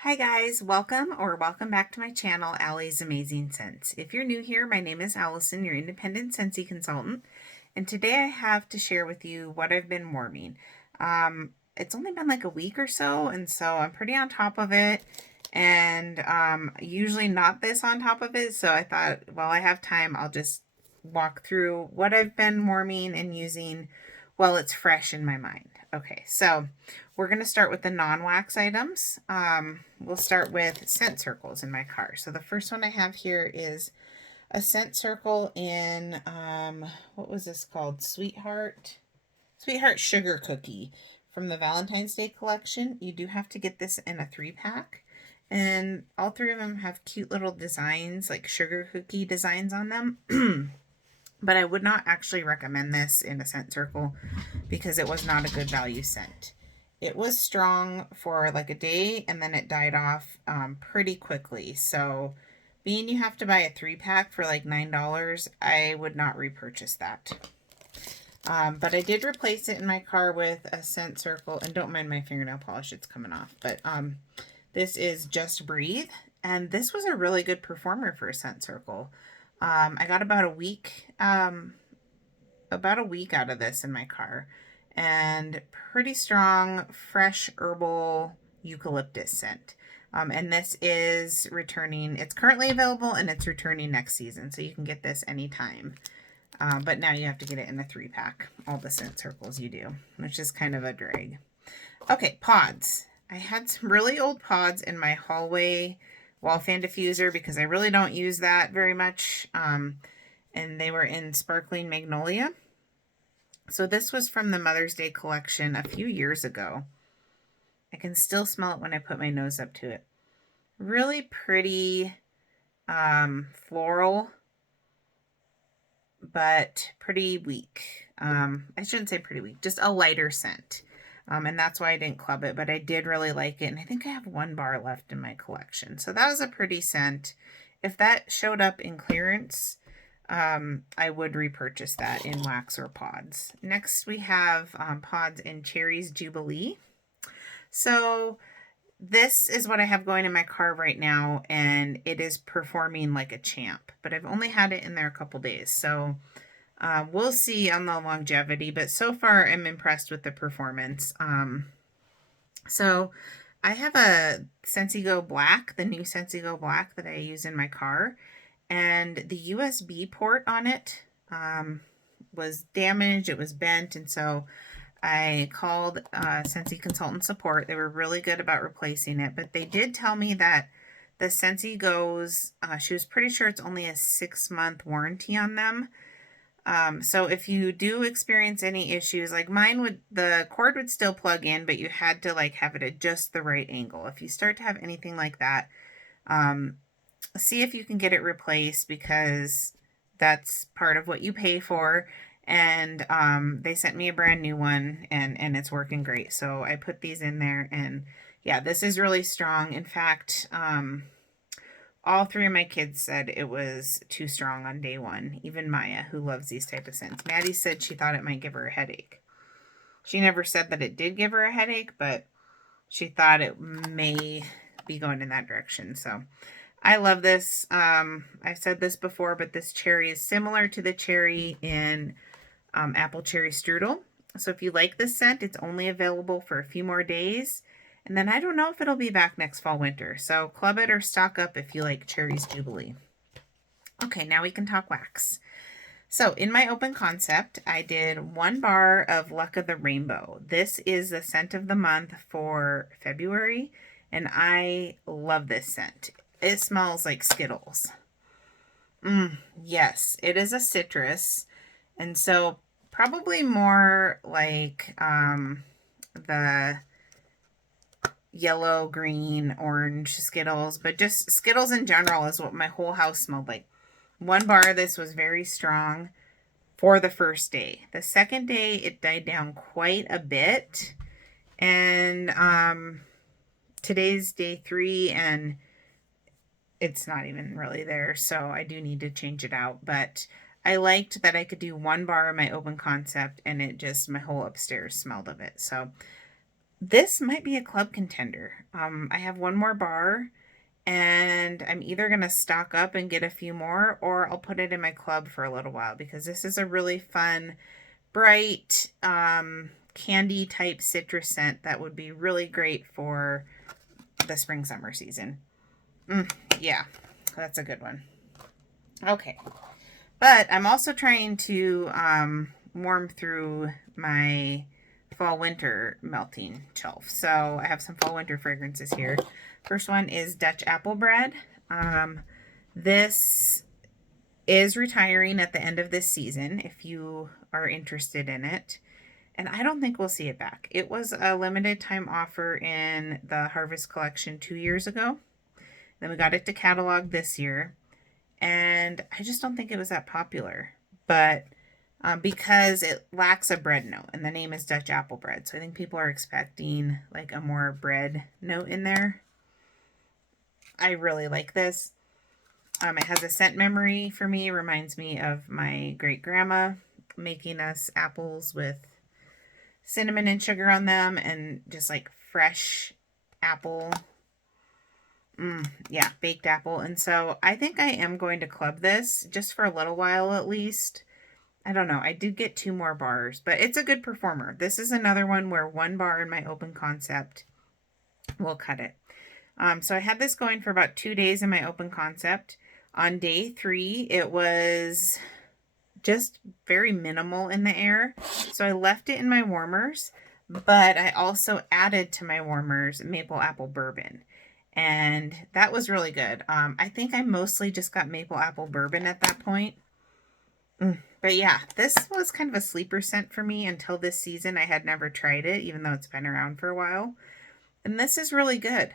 Hi guys, welcome back to my channel, Allie's Amazing Scents. If you're new here, my name is Allison, your independent Scentsy consultant, and today I have to share with you what I've been warming. It's only been like a week or so, and so I'm pretty on top of it, and usually not this on top of it, so I thought while I have time, I'll just walk through what I've been warming and using while it's fresh in my mind. Okay, so we're going to start with the non-wax items. We'll start with scent circles in my car. So the first one I have here is a scent circle in, what was this called? Sweetheart Sugar Cookie from the Valentine's Day collection. You do have to get this in a 3-pack. And all three of them have cute little designs, like sugar cookie designs on them. But I would not actually recommend this in a scent circle because it was not a good value scent. It was strong for like a day and then it died off pretty quickly. So being you have to buy a 3-pack for like $9, I would not repurchase that. But I did replace it in my car with a scent circle, and don't mind my fingernail polish, it's coming off. But this is Just Breathe, and this was a really good performer for a scent circle. I got about a week out of this in my car, and pretty strong, fresh herbal eucalyptus scent. And this is returning. It's currently available and it's returning next season, so you can get this anytime. But now you have to get it in a 3-pack, all the scent circles you do, which is kind of a drag. Okay, pods. I had some really old pods in my hallway wall fan diffuser because I really don't use that very much. And they were in Sparkling Magnolia. So this was from the Mother's Day collection a few years ago. I can still smell it when I put my nose up to it. Really pretty floral, but pretty weak. I shouldn't say pretty weak, just a lighter scent. And that's why I didn't club it, but I did really like it. And I think I have 1 bar left in my collection. So that was a pretty scent. If that showed up in clearance, I would repurchase that in wax or pods. Next, we have pods in Cherries Jubilee. So this is what I have going in my car right now, and it is performing like a champ. But I've only had it in there a couple days, so we'll see on the longevity. But so far, I'm impressed with the performance. So I have a Scentsy Go Black, the new Scentsy Go Black that I use in my car. And the USB port on it was damaged. It was bent. And so I called Scentsy Consultant Support. They were really good about replacing it. But they did tell me that the Scentsy Go's, she was pretty sure it's only a 6-month warranty on them. So if you do experience any issues, like mine the cord would still plug in, but you had to like have it at just the right angle. If you start to have anything like that, see if you can get it replaced because that's part of what you pay for. And they sent me a brand new one and it's working great. So I put these in there and yeah, this is really strong. In fact, all 3 of my kids said it was too strong on day 1. Even Maya, who loves these type of scents. Maddie said she thought it might give her a headache. She never said that it did give her a headache, but she thought it may be going in that direction. So I love this. I've said this before, but this cherry is similar to the cherry in Apple Cherry Strudel. So if you like this scent, it's only available for a few more days. And then I don't know if it'll be back next fall, winter. So club it or stock up if you like Cherries Jubilee. Okay, now we can talk wax. So in my open concept, I did 1 bar of Luck of the Rainbow. This is the scent of the month for February, and I love this scent. It smells like Skittles. Yes, it is a citrus, and so probably more like the yellow, green, orange Skittles, but just Skittles in general is what my whole house smelled like. 1 bar of this was very strong for the first day. The second day, it died down quite a bit. And today's day 3, and it's not even really there, so I do need to change it out. But I liked that I could do 1 bar in my open concept, and it just, my whole upstairs smelled of it. So This might be a club contender. I have one more bar, and I'm either going to stock up and get a few more, or I'll put it in my club for a little while, because this is a really fun, bright, candy type citrus scent that would be really great for the spring summer season. Yeah, that's a good one. Okay, but I'm also trying to warm through my fall winter melting shelf. So I have some fall winter fragrances here. First one is Dutch Apple Bread. This is retiring at the end of this season if you are interested in it. And I don't think we'll see it back. It was a limited time offer in the Harvest Collection 2 years ago. Then we got it to catalog this year. And I just don't think it was that popular. But because it lacks a bread note, and the name is Dutch Apple Bread. So I think people are expecting like a more bread note in there. I really like this. It has a scent memory for me. It reminds me of my great grandma making us apples with cinnamon and sugar on them, and just like fresh apple. Yeah, baked apple. And so I think I am going to club this just for a little while at least. I don't know. I did get 2 more bars, but it's a good performer. This is another one where 1 bar in my open concept will cut it. So I had this going for about 2 days in my open concept. On day 3, it was just very minimal in the air. So I left it in my warmers, but I also added to my warmers maple apple bourbon. And that was really good. I think I mostly just got maple apple bourbon at that point. But yeah, this was kind of a sleeper scent for me until this season. I had never tried it, even though it's been around for a while. And this is really good.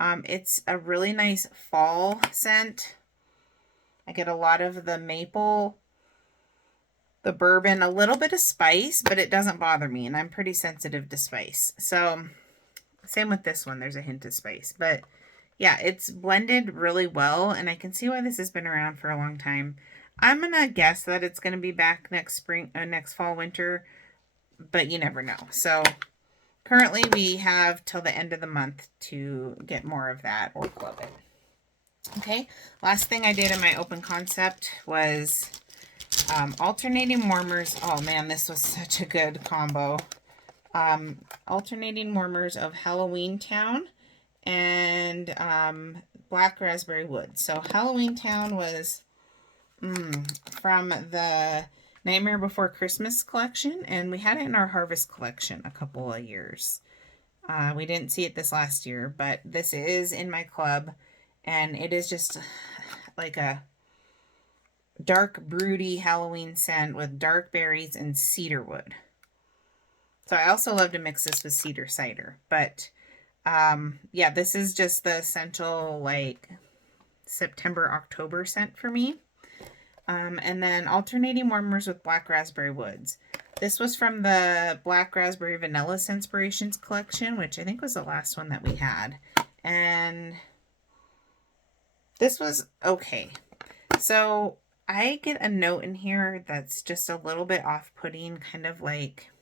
It's a really nice fall scent. I get a lot of the maple, the bourbon, a little bit of spice, but it doesn't bother me. And I'm pretty sensitive to spice. So same with this one. There's a hint of spice. But yeah, it's blended really well. And I can see why this has been around for a long time. I'm going to guess that it's going to be back next spring, next fall, winter, but you never know. So currently we have till the end of the month to get more of that or club it. Okay, last thing I did in my open concept was alternating warmers. Oh man, this was such a good combo. Alternating warmers of Halloween Town and Black Raspberry Wood. So Halloween Town was from the Nightmare Before Christmas collection, and we had it in our Harvest collection a couple of years. We didn't see it this last year, but this is in my club, and it is just like a dark, broody Halloween scent with dark berries and cedar wood. So I also love to mix this with cedar cider, but yeah, this is just the essential like September, October scent for me. And then alternating warmers with Black Raspberry Woods. This was from the Black Raspberry Vanilla Scentspirations collection, which I think was the last one that we had. And this was okay. So I get a note in here that's just a little bit off-putting, kind of like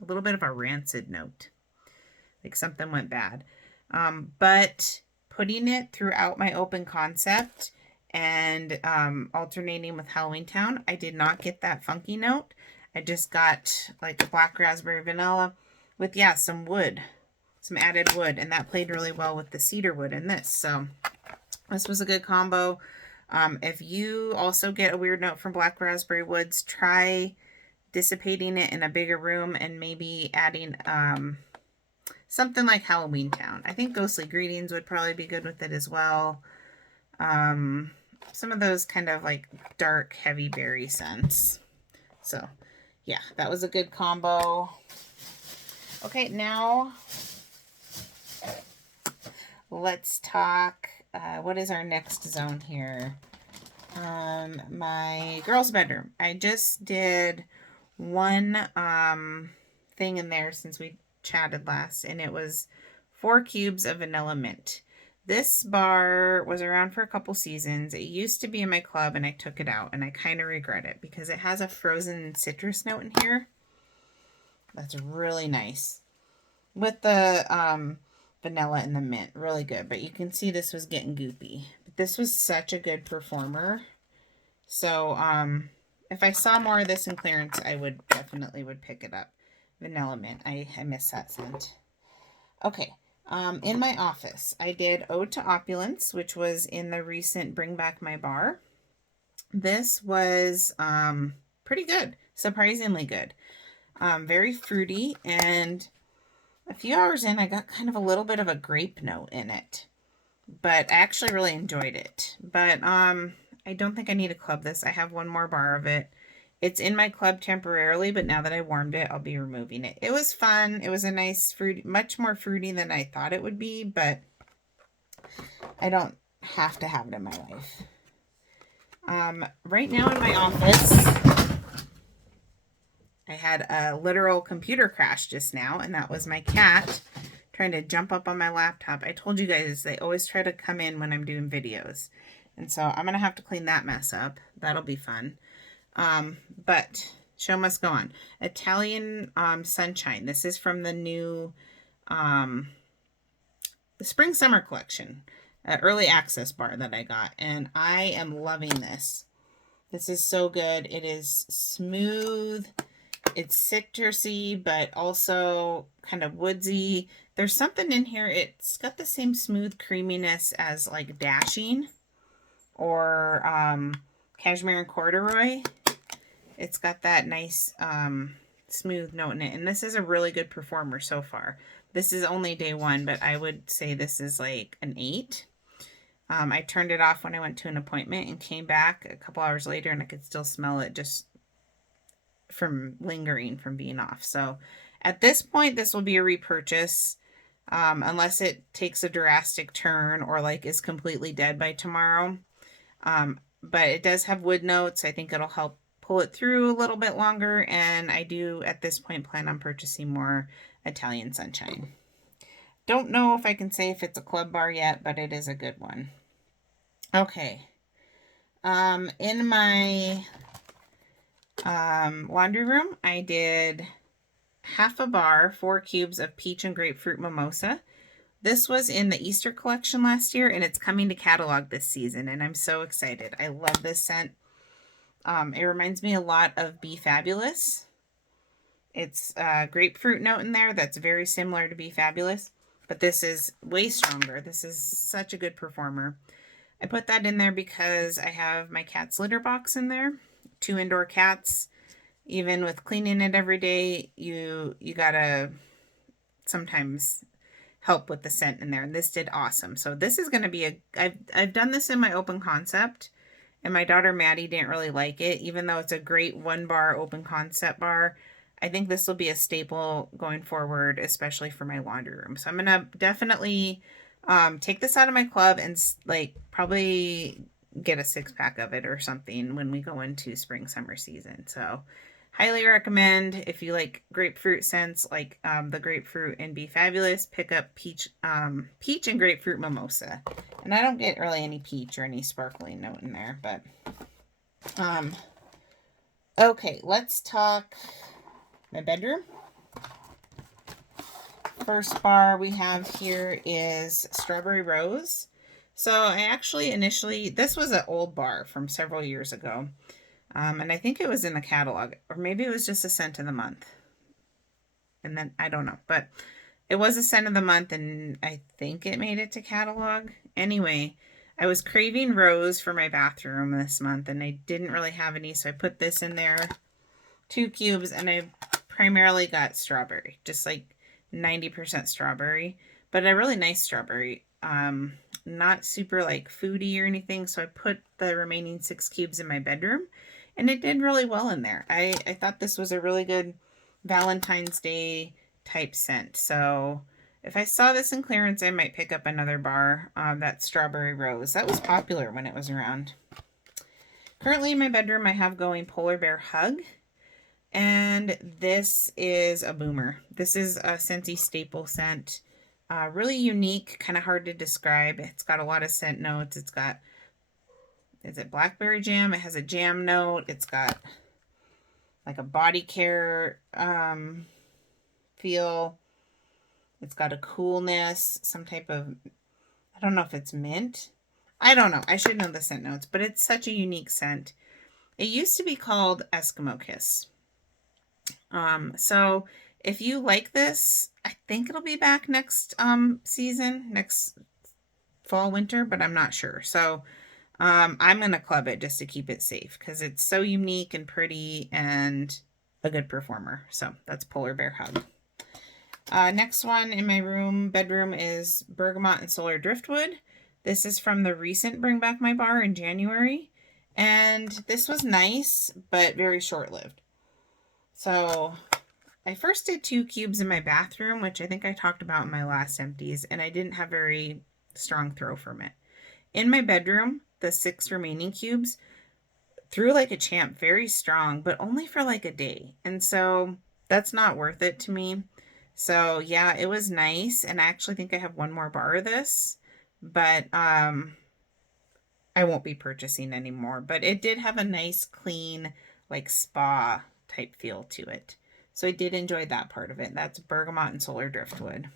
a little bit of a rancid note. Like something went bad. But putting it throughout my open concept and alternating with Halloween Town, I did not get that funky note. I just got like a black raspberry vanilla with, yeah, some wood, some added wood, and that played really well with the cedar wood in this. So this was a good combo. If you also get a weird note from black raspberry woods, try dissipating it in a bigger room and maybe adding something like Halloween Town. I think Ghostly Greetings would probably be good with it as well. Some of those kind of like dark, heavy berry scents. So, yeah, that was a good combo. Okay, now let's talk, what is our next zone here? My girl's bedroom. I just did one thing in there since we chatted last, and it was 4 cubes of vanilla mint. This bar was around for a couple seasons. It used to be in my club, and I took it out, and I kind of regret it because it has a frozen citrus note in here. That's really nice. with the vanilla and the mint. Really good. But you can see this was getting goopy. But this was such a good performer. So if I saw more of this in clearance, I would definitely pick it up. Vanilla mint. I miss that scent. Okay. In my office, I did Ode to Opulence, which was in the recent Bring Back My Bar. This was pretty good. Surprisingly good. Very fruity, and a few hours in, I got kind of a little bit of a grape note in it. But I actually really enjoyed it. But I don't think I need to club this. I have one more bar of it. It's in my club temporarily, but now that I warmed it, I'll be removing it. It was fun. It was a nice fruity, much more fruity than I thought it would be, but I don't have to have it in my life. Right now in my office, I had a literal computer crash just now, and that was my cat trying to jump up on my laptop. I told you guys they always try to come in when I'm doing videos, and so I'm going to have to clean that mess up. That'll be fun. But show must go on. Italian Sunshine. This is from the new the Spring Summer collection, early access bar that I got, and I am loving this. This is so good. It is smooth. It's citrusy, but also kind of woodsy. There's something in here. It's got the same smooth creaminess as like Dashing or Cashmere and Corduroy. It's got that nice smooth note in it. And this is a really good performer so far. This is only day one, but I would say this is like an 8. I turned it off when I went to an appointment and came back a couple hours later, and I could still smell it just from lingering from being off. So at this point, this will be a repurchase unless it takes a drastic turn or like is completely dead by tomorrow. But it does have wood notes. I think it'll help pull it through a little bit longer, and I do at this point plan on purchasing more Italian Sunshine. Don't know if I can say if it's a club bar yet, but it is a good one. Okay. In my laundry room, I did half a bar, 4 cubes of peach and grapefruit mimosa. This was in the Easter collection last year, and it's coming to catalog this season, and I'm so excited. I love this scent. It reminds me a lot of Be Fabulous. It's a grapefruit note in there that's very similar to Be Fabulous, but this is way stronger. This is such a good performer. I put that in there because I have my cat's litter box in there. 2 indoor cats. Even with cleaning it every day, you gotta sometimes help with the scent in there. And this did awesome. So this is going to be I've done this in my open concept, and my daughter Maddie didn't really like it, even though it's a great 1 bar open concept bar. I think this will be a staple going forward, especially for my laundry room. So I'm going to definitely take this out of my club and like probably get a 6-pack of it or something when we go into spring summer season. So highly recommend if you like grapefruit scents, like the grapefruit and Be Fabulous, pick up peach and grapefruit mimosa. And I don't get really any peach or any sparkling note in there, but okay, let's talk my bedroom. First bar we have here is Strawberry Rose. So I actually initially, this was an old bar from several years ago. And I think it was in the catalog, or maybe it was just a scent of the month. And then, I don't know, but it was a scent of the month, and I think it made it to catalog. Anyway, I was craving rose for my bathroom this month, and I didn't really have any, so I put this in there, 2 cubes, and I primarily got strawberry, just like 90% strawberry, but a really nice strawberry. Not super like foodie or anything, so I put the remaining 6 cubes in my bedroom, and it did really well in there. I thought this was a really good Valentine's Day type scent. So if I saw this in clearance, I might pick up another bar. That Strawberry Rose. That was popular when it was around. Currently in my bedroom, I have going Polar Bear Hug. And this is a boomer. This is a Scentsy staple scent. Really unique, kind of hard to describe. It's got a lot of scent notes. It's got, is it blackberry jam? It has a jam note. It's got like a body care feel. It's got a coolness, some type of, I don't know if it's mint. I don't know. I should know the scent notes, but it's such a unique scent. It used to be called Eskimo Kiss. So if you like this, I think it'll be back next season, next fall, winter, but I'm not sure. So I'm going to club it just to keep it safe because it's so unique and pretty and a good performer. So that's Polar Bear Hug. Next one in my bedroom is Bergamot and Solar Driftwood. This is from the recent Bring Back My Bar in January. And this was nice, but very short-lived. So I first did 2 cubes in my bathroom, which I think I talked about in my last empties, and I didn't have very strong throw from it. In my bedroom, the 6 remaining cubes threw like a champ, very strong, but only for like a day. And so that's not worth it to me. So yeah, it was nice. And I actually think I have one more bar of this, but I won't be purchasing anymore. But it did have a nice, clean, like spa type feel to it. So I did enjoy that part of it. That's Bergamot and Solar Driftwood.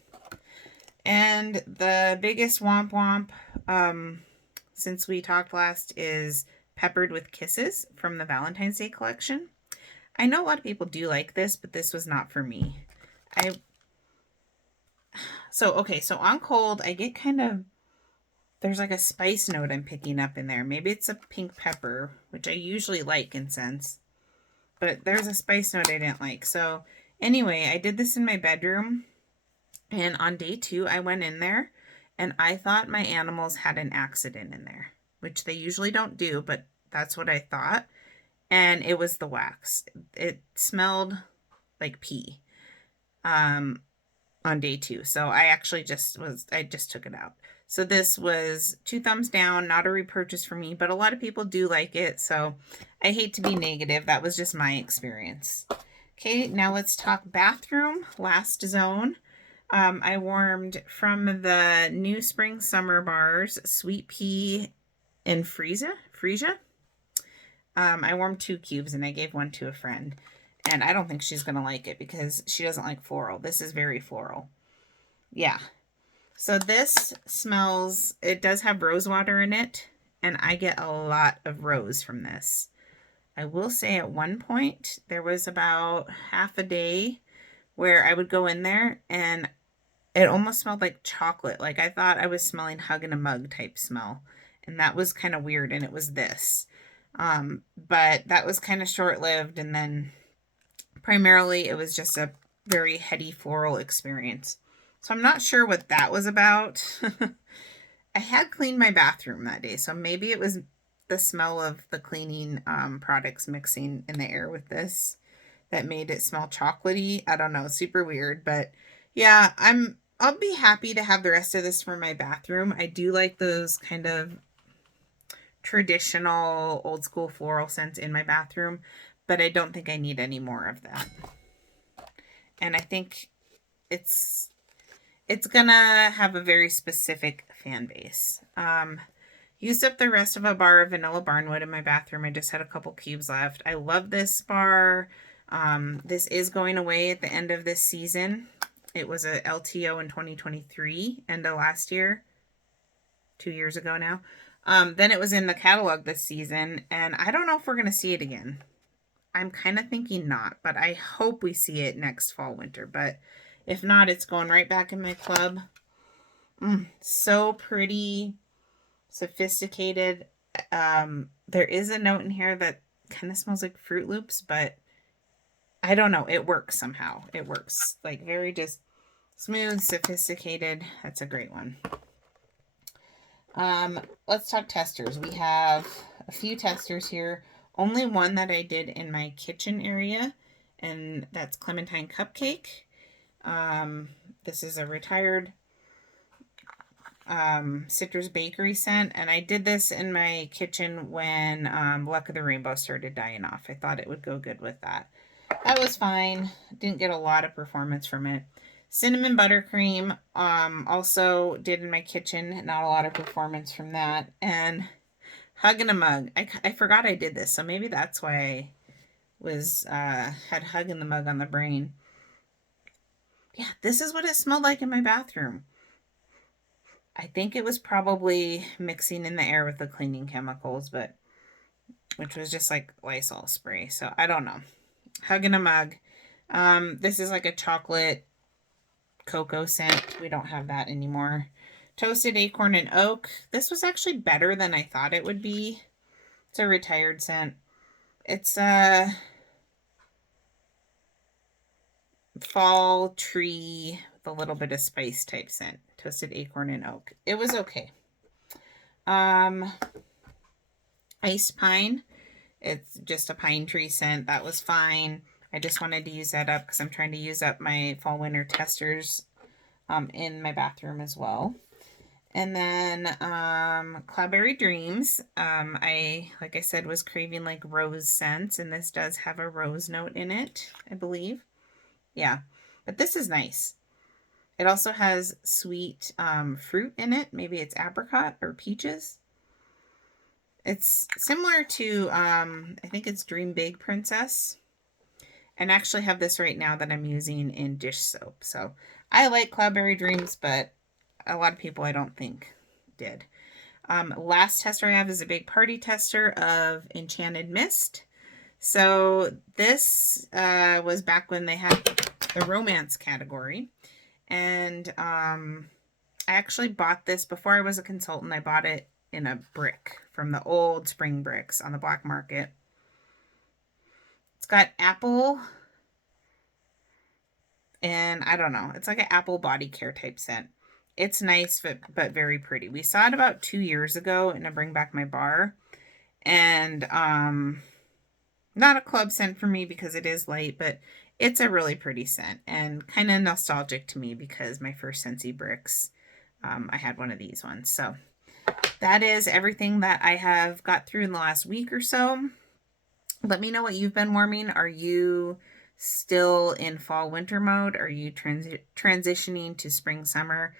And the biggest womp womp, since we talked last, is Peppered with Kisses from the Valentine's Day collection. I know a lot of people do like this, but this was not for me. So on cold, I get kind of, there's like a spice note I'm picking up in there. Maybe it's a pink pepper, which I usually like in scents, but there's a spice note I didn't like. So anyway, I did this in my bedroom, and on day 2, I went in there, and I thought my animals had an accident in there, which they usually don't do, but that's what I thought. And it was the wax. It smelled like pee on day 2. So I actually just took it out. So this was 2 thumbs down, not a repurchase for me, but a lot of people do like it. So I hate to be negative. That was just my experience. Okay, now let's talk bathroom, last zone. I warmed from the new spring summer bars, Sweet Pea and Freesia. I warmed 2 cubes and I gave one to a friend. And I don't think she's going to like it because she doesn't like floral. This is very floral. Yeah. So this smells, it does have rose water in it. And I get a lot of rose from this. I will say at one point, there was about half a day where I would go in there and it almost smelled like chocolate. Like I thought I was smelling Hug in a Mug type smell. And that was kind of weird. And it was this. But that was kind of short-lived. And then primarily it was just a very heady floral experience. So I'm not sure what that was about. I had cleaned my bathroom that day. So maybe it was the smell of the cleaning products mixing in the air with this that made it smell chocolatey. I don't know. Super weird. But yeah, I'll be happy to have the rest of this for my bathroom. I do like those kind of traditional old school floral scents in my bathroom, but I don't think I need any more of that. And I think it's gonna have a very specific fan base. Used up the rest of a bar of vanilla barnwood in my bathroom. I just had a couple cubes left. I love this bar. This is going away at the end of this season. It was a LTO in 2023, end of last year, 2 years ago now. Then it was in the catalog this season, and I don't know if we're going to see it again. I'm kind of thinking not, but I hope we see it next fall, winter. But if not, it's going right back in my club. So pretty, sophisticated. There is a note in here that kind of smells like Fruit Loops, but I don't know. It works somehow. It works like very just smooth, sophisticated. That's a great one. Let's talk testers. We have a few testers here. Only one that I did in my kitchen area, and that's Clementine Cupcake. This is a retired citrus bakery scent, and I did this in my kitchen when Luck of the Rainbow started dying off. I thought it would go good with that. That was fine. Didn't get a lot of performance from it. Cinnamon buttercream, also did in my kitchen. Not a lot of performance from that. And Hug in a Mug. I forgot I did this, so maybe that's why I was had Hug in the Mug on the brain. Yeah, this is what it smelled like in my bathroom. I think it was probably mixing in the air with the cleaning chemicals, but which was just like Lysol spray. So I don't know. Hugging a mug. This is like a chocolate cocoa scent. We don't have that anymore. Toasted acorn and oak. This was actually better than I thought it would be. It's a retired scent. It's a fall tree with a little bit of spice type scent. Toasted acorn and oak. It was okay. Iced pine. It's just a pine tree scent. That was fine. I just wanted to use that up because I'm trying to use up my fall winter testers in my bathroom as well. And then Cloudberry Dreams. Like I said, was craving like rose scents, and this does have a rose note in it, I believe. Yeah, but this is nice. It also has sweet fruit in it. Maybe it's apricot or peaches. It's similar to, I think it's Dream Big Princess. And I actually have this right now that I'm using in dish soap. So I like Cloudberry Dreams, but a lot of people I don't think did. Last tester I have is a big party tester of Enchanted Mist. So this was back when they had the romance category. And I actually bought this before I was a consultant. I bought it in a brick from the old spring bricks on the black market. It's got apple and I don't know. It's like an apple body care type scent. It's nice, but very pretty. We saw it about 2 years ago in a Bring Back My Bar. And not a club scent for me because it is light, but it's a really pretty scent and kind of nostalgic to me because my first Scentsy bricks, I had one of these ones. So that is everything that I have got through in the last week or so. Let me know what you've been warming. Are you still in fall winter mode? Are you transitioning to spring summer?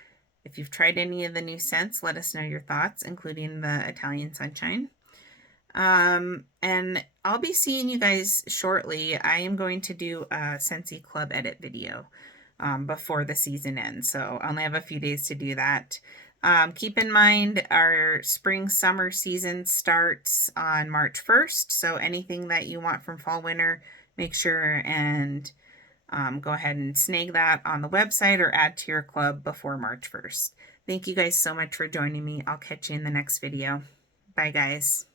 If you've tried any of the new scents, let us know your thoughts, including the Italian Sunshine. And I'll be seeing you guys shortly. I am going to do a Scentsy Club edit video before the season ends, so I only have a few days to do that. Keep in mind our spring-summer season starts on March 1st, so anything that you want from fall winter, make sure and go ahead and snag that on the website or add to your club before March 1st. Thank you guys so much for joining me. I'll catch you in the next video. Bye, guys.